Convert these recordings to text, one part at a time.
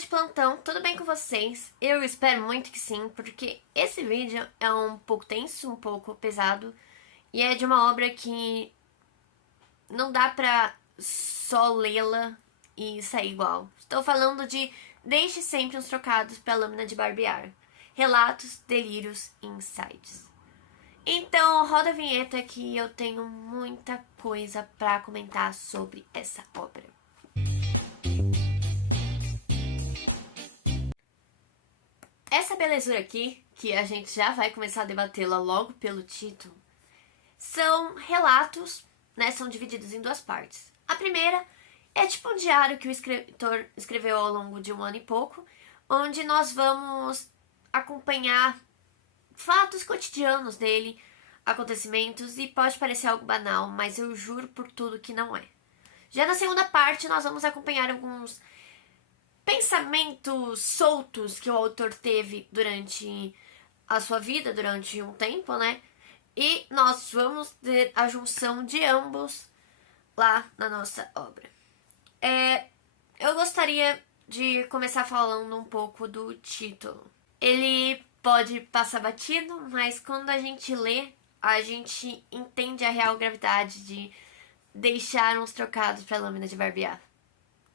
leitores de plantão, tudo bem com vocês? Eu espero muito que sim, porque esse vídeo é um pouco tenso, um pouco pesado, e é de uma obra que não dá pra só lê-la e sair igual. Estou falando de Deixe Sempre uns Trocados pra Lâmina de Barbear. Relatos, delírios e insights. Então, roda a vinheta que eu tenho muita coisa pra comentar sobre essa obra. Essa belezura aqui, que a gente já vai começar a debatê-la logo pelo título, são relatos, né? São divididos em duas partes. A primeira é tipo um diário que o escritor escreveu ao longo de um ano e pouco, onde nós vamos acompanhar fatos cotidianos dele, acontecimentos, e pode parecer algo banal, mas eu juro por tudo que não é. Já na segunda parte, nós vamos acompanhar alguns pensamentos soltos que o autor teve durante a sua vida, durante um tempo, né? E nós vamos ter a junção de ambos lá na nossa obra. Eu gostaria de começar falando um pouco do título. Ele pode passar batido, mas quando a gente lê, a gente entende a real gravidade de deixar uns trocados pra lâmina de barbear.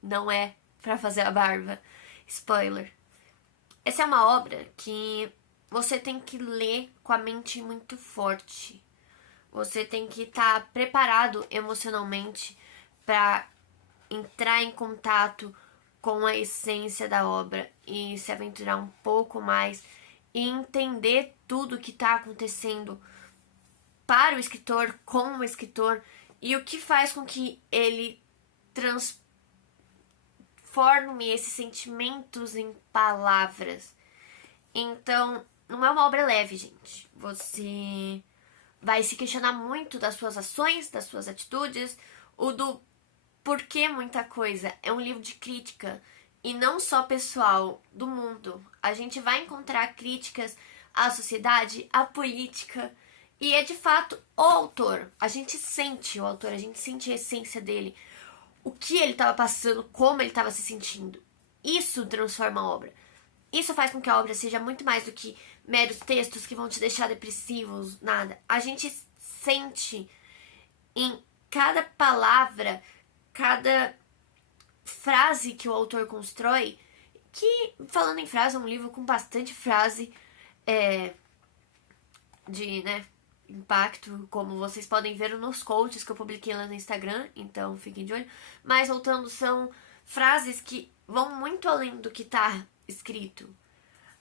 Não é pra fazer a barba. Spoiler. Essa é uma obra que você tem que ler com a mente muito forte. Você tem que estar preparado emocionalmente para entrar em contato com a essência da obra e se aventurar um pouco mais e entender tudo o que está acontecendo para o escritor, com o escritor, e o que faz com que ele transforme esses sentimentos em palavras. Então, não é uma obra leve, gente. Você vai se questionar muito das suas ações, das suas atitudes, o do porquê muita coisa. É um livro de crítica, e não só pessoal, do mundo. A gente vai encontrar críticas à sociedade, à política, e é de fato o autor. A gente sente o autor, a gente sente a essência dele, o que ele estava passando, como ele estava se sentindo. Isso transforma a obra. Isso faz com que a obra seja muito mais do que meros textos que vão te deixar depressivos, nada. A gente sente em cada palavra, cada frase que o autor constrói, que, falando em frase, é um livro com bastante frase de, né, impacto, como vocês podem ver nos quotes que eu publiquei lá no Instagram, então fiquem de olho. Mas voltando, são frases que vão muito além do que tá escrito.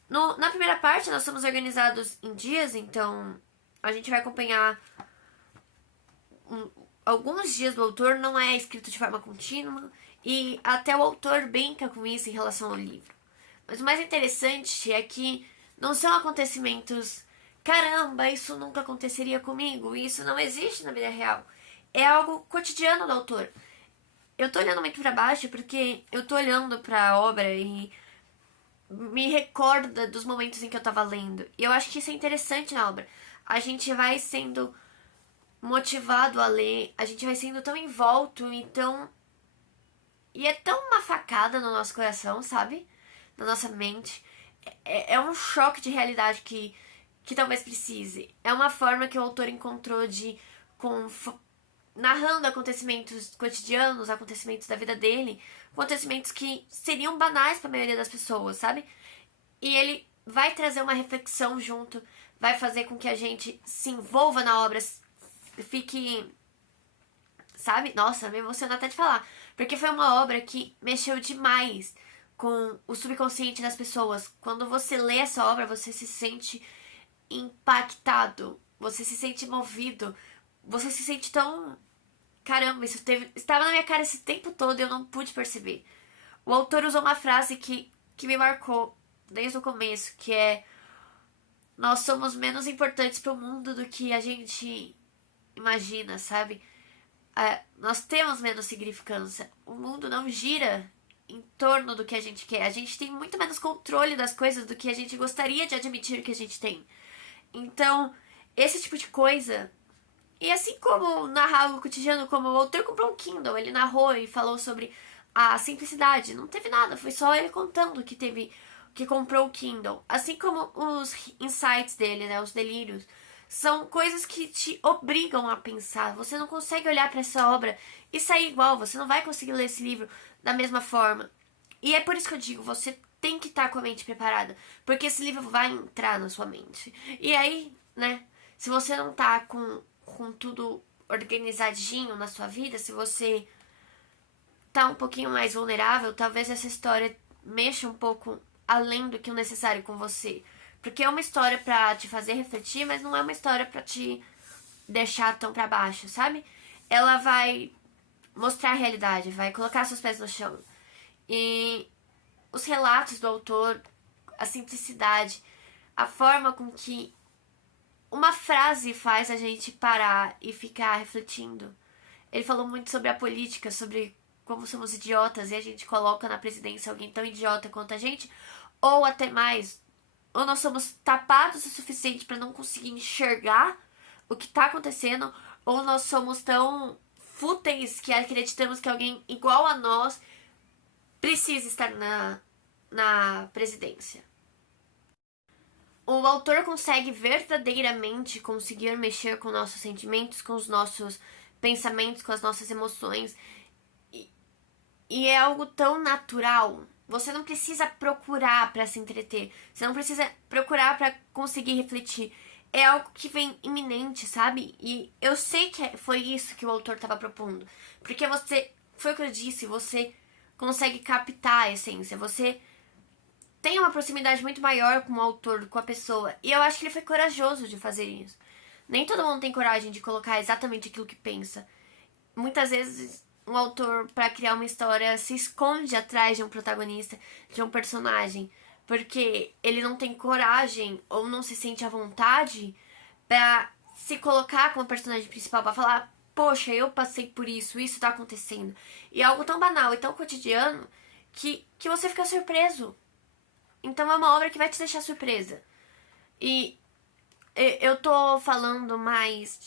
Na primeira parte, nós somos organizados em dias, então a gente vai acompanhar alguns dias do autor, não é escrito de forma contínua, e até o autor brinca com isso em relação ao livro. Mas o mais interessante é que não são acontecimentos, caramba, isso nunca aconteceria comigo, isso não existe na vida real. É algo cotidiano do autor. Eu tô olhando muito pra baixo porque eu tô olhando pra obra e me recorda dos momentos em que eu tava lendo. E eu acho que isso é interessante na obra. A gente vai sendo motivado a ler, a gente vai sendo tão envolto e tão... E é tão uma facada no nosso coração, sabe? Na nossa mente. É um choque de realidade que talvez precise. É uma forma que o autor encontrou de... narrando acontecimentos cotidianos, acontecimentos da vida dele, acontecimentos que seriam banais para a maioria das pessoas, sabe? E ele vai trazer uma reflexão junto, vai fazer com que a gente se envolva na obra, fique, sabe? Nossa, me emociona até de falar, porque foi uma obra que mexeu demais com o subconsciente das pessoas. Quando você lê essa obra, você se sente impactado, você se sente movido, você se sente tão... Caramba, isso estava na minha cara esse tempo todo e eu não pude perceber. O autor usou uma frase que me marcou desde o começo, que é: nós somos menos importantes para o mundo do que a gente imagina, sabe? Nós temos menos significância. O mundo não gira em torno do que a gente quer. A gente tem muito menos controle das coisas do que a gente gostaria de admitir que a gente tem. Então, esse tipo de coisa... E assim como narrar algo cotidiano, como o autor comprou um Kindle, ele narrou e falou sobre a simplicidade. Não teve nada, foi só ele contando que comprou o Kindle. Assim como os insights dele, né, os delírios. São coisas que te obrigam a pensar. Você não consegue olhar para essa obra e sair igual. Você não vai conseguir ler esse livro da mesma forma. E é por isso que eu digo, você tem que estar com a mente preparada. Porque esse livro vai entrar na sua mente. E aí, né, se você não tá com tudo organizadinho na sua vida, se você tá um pouquinho mais vulnerável, talvez essa história mexa um pouco além do que o necessário com você. Porque é uma história pra te fazer refletir, mas não é uma história pra te deixar tão pra baixo, sabe? Ela vai mostrar a realidade, vai colocar seus pés no chão. E os relatos do autor, a simplicidade, a forma com que uma frase faz a gente parar e ficar refletindo. Ele falou muito sobre a política, sobre como somos idiotas e a gente coloca na presidência alguém tão idiota quanto a gente, ou até mais, ou nós somos tapados o suficiente para não conseguir enxergar o que tá acontecendo, ou nós somos tão fúteis que acreditamos que alguém igual a nós precisa estar na presidência. O autor consegue verdadeiramente conseguir mexer com nossos sentimentos, com os nossos pensamentos, com as nossas emoções. E é algo tão natural. Você não precisa procurar para se entreter. Você não precisa procurar para conseguir refletir. É algo que vem iminente, sabe? E eu sei que foi isso que o autor estava propondo. Porque você, foi o que eu disse, você consegue captar a essência. Você tem uma proximidade muito maior com o autor, com a pessoa. E eu acho que ele foi corajoso de fazer isso. Nem todo mundo tem coragem de colocar exatamente aquilo que pensa. Muitas vezes um autor, para criar uma história, se esconde atrás de um protagonista, de um personagem, porque ele não tem coragem ou não se sente à vontade para se colocar como personagem principal, para falar, poxa, eu passei por isso, isso tá acontecendo. E é algo tão banal e tão cotidiano que você fica surpreso. Então é uma obra que vai te deixar surpresa. E eu tô falando mais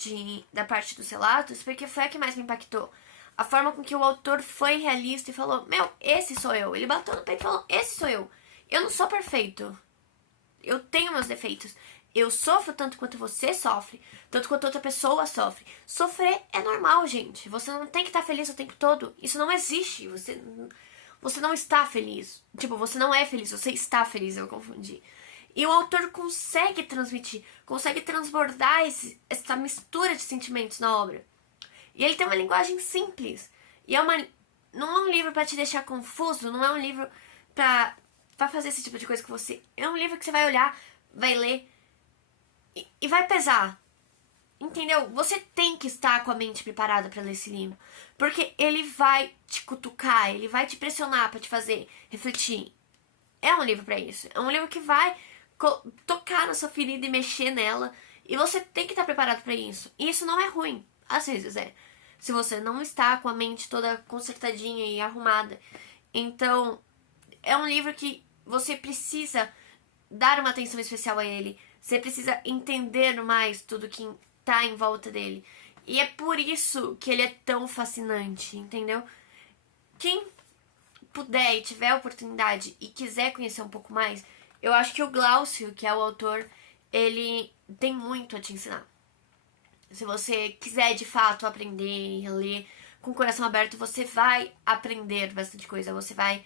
da parte dos relatos porque foi a que mais me impactou. A forma com que o autor foi realista e falou, meu, esse sou eu. Ele bateu no peito e falou, esse sou eu. Eu não sou perfeito. Eu tenho meus defeitos. Eu sofro tanto quanto você sofre, tanto quanto outra pessoa sofre. Sofrer é normal, gente. Você não tem que estar feliz o tempo todo. Isso não existe. Você não está feliz. Tipo, você não é feliz, você está feliz, eu confundi. E o autor consegue transmitir, consegue transbordar essa mistura de sentimentos na obra. E ele tem uma linguagem simples. E não é um livro pra te deixar confuso, não é um livro pra fazer esse tipo de coisa com você. É um livro que você vai olhar, vai ler e vai pesar. Entendeu? Você tem que estar com a mente preparada pra ler esse livro. Porque ele vai te cutucar, ele vai te pressionar pra te fazer refletir. É um livro pra isso. É um livro que vai tocar na sua ferida e mexer nela. E você tem que estar preparado pra isso. E isso não é ruim. Às vezes é. Se você não está com a mente toda consertadinha e arrumada. Então, é um livro que você precisa dar uma atenção especial a ele. Você precisa entender mais tudo que tá em volta dele. E é por isso que ele é tão fascinante, entendeu? Quem puder e tiver a oportunidade e quiser conhecer um pouco mais, eu acho que o Glaucio, que é o autor, ele tem muito a te ensinar. Se você quiser de fato aprender e ler com o coração aberto, você vai aprender bastante coisa. Você vai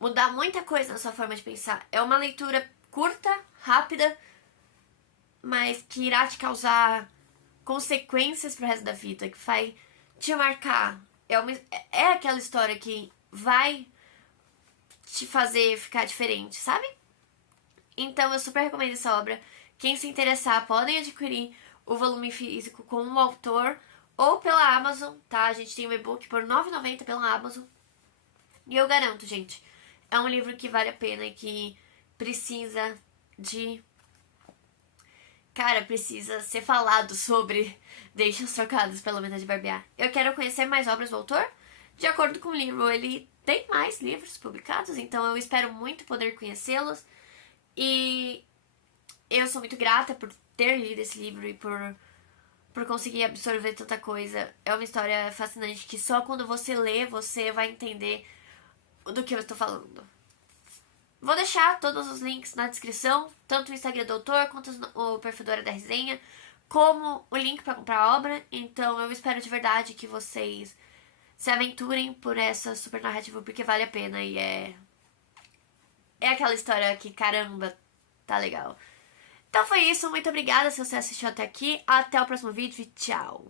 mudar muita coisa na sua forma de pensar. É uma leitura curta, rápida, mas que irá te causar consequências pro resto da vida, que vai te marcar. É aquela história que vai te fazer ficar diferente, sabe? Então eu super recomendo essa obra. Quem se interessar, podem adquirir o volume físico com o autor ou pela Amazon, tá? A gente tem um e-book por R$ 9,90 pela Amazon. E eu garanto, gente, é um livro que vale a pena e que precisa de... Cara, precisa ser falado sobre Deixa-os Trocados pela Metade de Barbear. Eu quero conhecer mais obras do autor. De acordo com o livro, ele tem mais livros publicados, então eu espero muito poder conhecê-los. E eu sou muito grata por ter lido esse livro e por conseguir absorver tanta coisa. É uma história fascinante que só quando você lê, você vai entender do que eu estou falando. Vou deixar todos os links na descrição, tanto o Instagram do autor, quanto o perfil do Hora da Resenha, como o link para comprar a obra. Então eu espero de verdade que vocês se aventurem por essa super narrativa, porque vale a pena e é aquela história que, caramba, tá legal. Então foi isso, muito obrigada se você assistiu até aqui. Até o próximo vídeo e tchau!